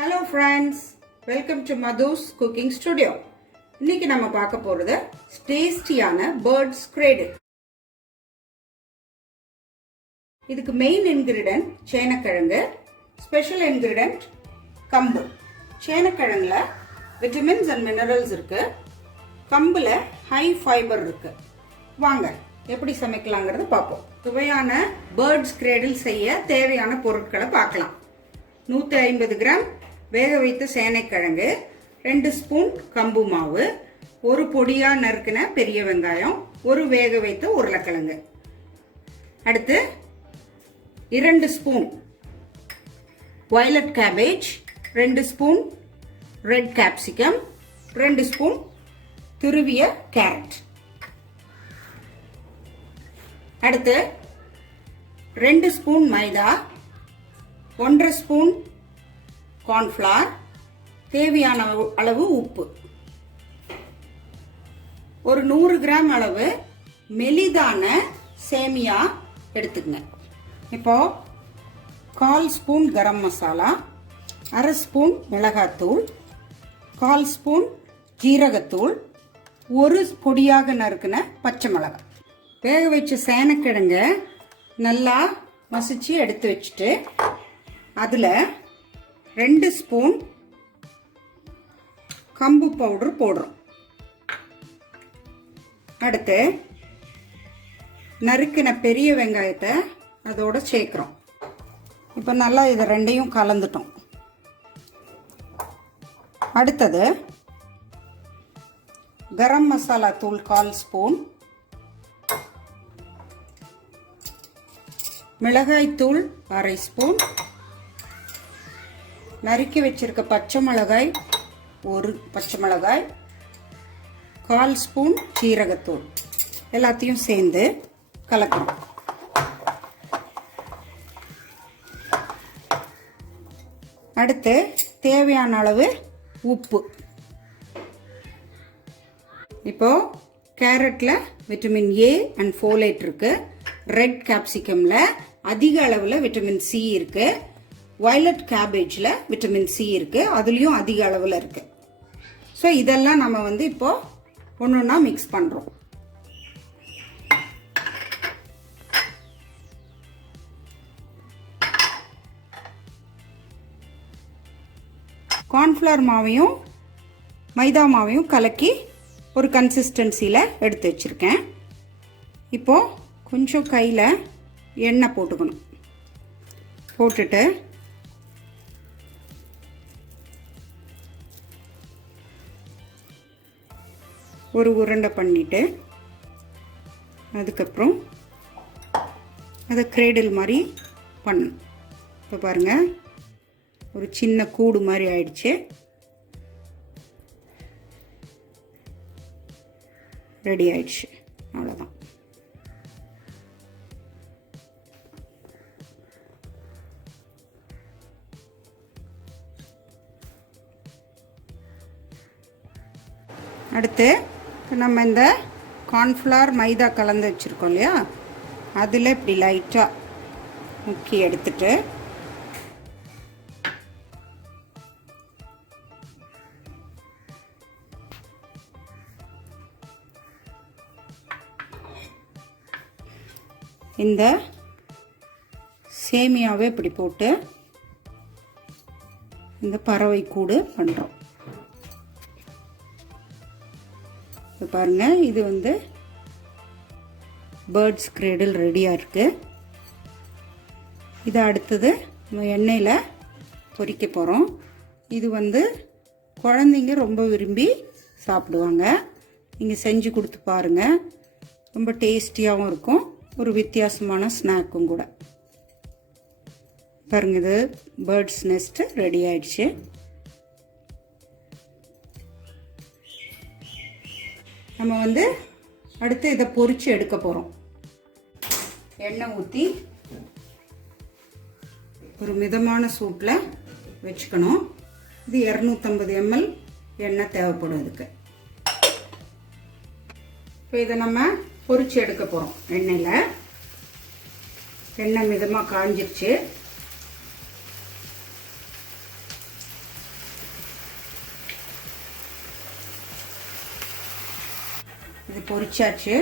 Hello friends, welcome to Madhu's cooking studio. இன்னைக்கு நம்ம பார்க்க போறது டேஸ்டியான birds cradle. இதுக்கு மெயின் இன்கிரிடியன்ட் சேனக்கிழங்கு, ஸ்பெஷல் இன்கிரிடியன்ட் கம்பு. சேனக்கிழங்குல விட்டமின்ஸ் அண்ட் மினரல்ஸ் இருக்கு, கம்புல ஹை ஃபைபர் இருக்கு. வாங்க எப்படி சமைக்கலாங்கிறது பார்ப்போம். சுவையான birds cradle செய்ய தேவையான பொருட்களை பார்க்கலாம். 150 கிராம் வேக வைத்த சேனைக்கிழங்கு, 2 ஸ்பூன் கம்பு மாவு, ஒரு பொடியா நறுக்கின பெரிய வெங்காயம், ஒரு வேக வைத்த உருளைக்கிழங்கு. அடுத்து 2 spoon violet cabbage, 2 spoon red capsicum, 2 spoon துருவிய கேரட். அடுத்து 2 ஸ்பூன் மைதா, 1.5 ஸ்பூன் கார்ன்ஃப்ளவர், தேவையான அளவு உப்பு, ஒரு 100 கிராம் அளவு மெலிதான சேமியா எடுத்துக்கங்க. இப்போ 1/4 ஸ்பூன் கரம் மசாலா, 1/2 ஸ்பூன் மிளகாத்தூள், 1/4 ஸ்பூன் ஜீரகத்தூள், ஒரு பொடியாக நறுக்கின பச்சை மிளகாய். வேக வச்ச சேனக்கிழங்க நல்லா மசிச்சு எடுத்து வச்சுட்டு அதில் 2 ஸ்பூன் கம்பு பவுடர் போடுறோம். அடுத்து நறுக்கின பெரிய வெங்காயத்தை அதோட சேர்க்கிறோம். இப்போ நல்லா இதை ரெண்டையும் கலந்துட்டோம். அடுத்தது கரம் மசாலா தூள் 1/4 ஸ்பூன், மிளகாய் தூள் 1/2 ஸ்பூன், நறுக்கி வச்சிருக்க பச்சை மிளகாய், ஒரு பச்சை மிளகாய், 1/4 ஸ்பூன் ஜீரகத்தூள், எல்லாத்தையும் சேர்ந்து கலக்கணும். அடுத்து தேவையான அளவு உப்பு. இப்போ கேரட்ல விட்டமின் ஏ அண்ட் ஃபோலேட் இருக்கு, ரெட் கேப்சிகம்ல அதிக அளவில் விட்டமின் சி இருக்கு, வயலட் கேபேஜ்ல விட்டமின் சி இருக்கு, அதுலயும் அதிக அளவில் இருக்கு. ஸோ இதெல்லாம் நம்ம இப்போ ஒன்னொன்னா மிக்ஸ் பண்றோம். கார்ன்ஃப்ளவர் மாவையும் மைதா மாவையும் கலக்கி ஒரு கன்சிஸ்டன்சியில் எடுத்து வச்சிருக்கேன். இப்போ கொஞ்சம் கையில் எண்ணெய் போட்டுக்கணும். போட்டுட்டு ஒரு உருண்டை பண்ணிட்டு அதுக்கப்புறம் அதை கிரேடில் மாதிரி பண்ணணும். இப்போ பாருங்க, ஒரு சின்ன கூடு மாதிரி ஆயிடுச்சு. ரெடி ஆயிடுச்சு, அவ்வளோதான். அடுத்து நம்ம இந்த கார்ன்ஃப்ளவர் மைதா கலந்து வச்சுருக்கோம் இல்லையா, அதில் இப்படி லைட்டாக முக்கி எடுத்துட்டு இந்த சேமியாவை இப்படி போட்டு இந்த பறவை கூடு பண்ணுறோம். பாருங்க, இது பேர்ட்ஸ் கிரேடில் ரெடியாக இருக்கு. இதை அடுத்தது நம்ம எண்ணெயில் பொரிக்க போகிறோம். இது குழந்தைங்க ரொம்ப விரும்பி சாப்பிடுவாங்க. நீங்கள் செஞ்சு கொடுத்து பாருங்கள், ரொம்ப டேஸ்டியாகவும் இருக்கும், ஒரு வித்தியாசமான ஸ்நாக்கும் கூட. பாருங்க, இது பேர்ட்ஸ் நெஸ்ட் ரெடி ஆயிடுச்சு. நம்ம அடுத்து இதை பொரிச்சு எடுக்க போகிறோம். எண்ணெய் ஊற்றி ஒரு மிதமான சூட்டில் வச்சுக்கணும். இது 250 ml எண்ணெய் தேவைப்படும் இதுக்கு. இப்போ இதை நம்ம பொரிச்சு எடுக்க போகிறோம் எண்ணெயில். எண்ணெய் மிதமாக காஞ்சிருச்சு. இது பொரிச்சாச்சு.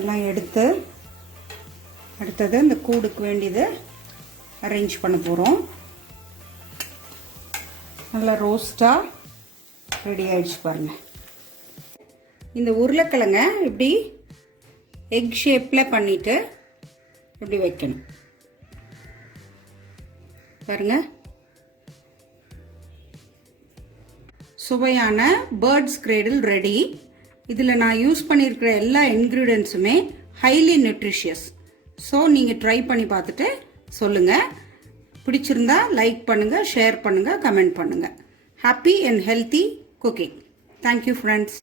எல்லாம் எடுத்து அடுத்தது இந்த கூடுக்கு வேண்டியது அரேஞ்ச் பண்ண போகிறோம். நல்லா ரோஸ்டாக ரெடி ஆயிடுச்சு பாருங்கள். இந்த உருளைக்கிழங்க இப்படி எக் ஷேப்பில் பண்ணிவிட்டு இப்படி வைக்கணும் பாருங்க. சுவையான பேர்ட்ஸ் கிரேடில் ரெடி. இதில் நான் யூஸ் பண்ணியிருக்கிற எல்லா இன்க்ரீடியன்ஸுமே ஹைலி நியூட்ரிஷியஸ். ஸோ நீங்கள் ட்ரை பண்ணி பார்த்துட்டு சொல்லுங்கள். பிடிச்சிருந்தா லைக் பண்ணுங்கள், ஷேர் பண்ணுங்கள், கமெண்ட் பண்ணுங்கள். Happy and healthy cooking. Thank you friends.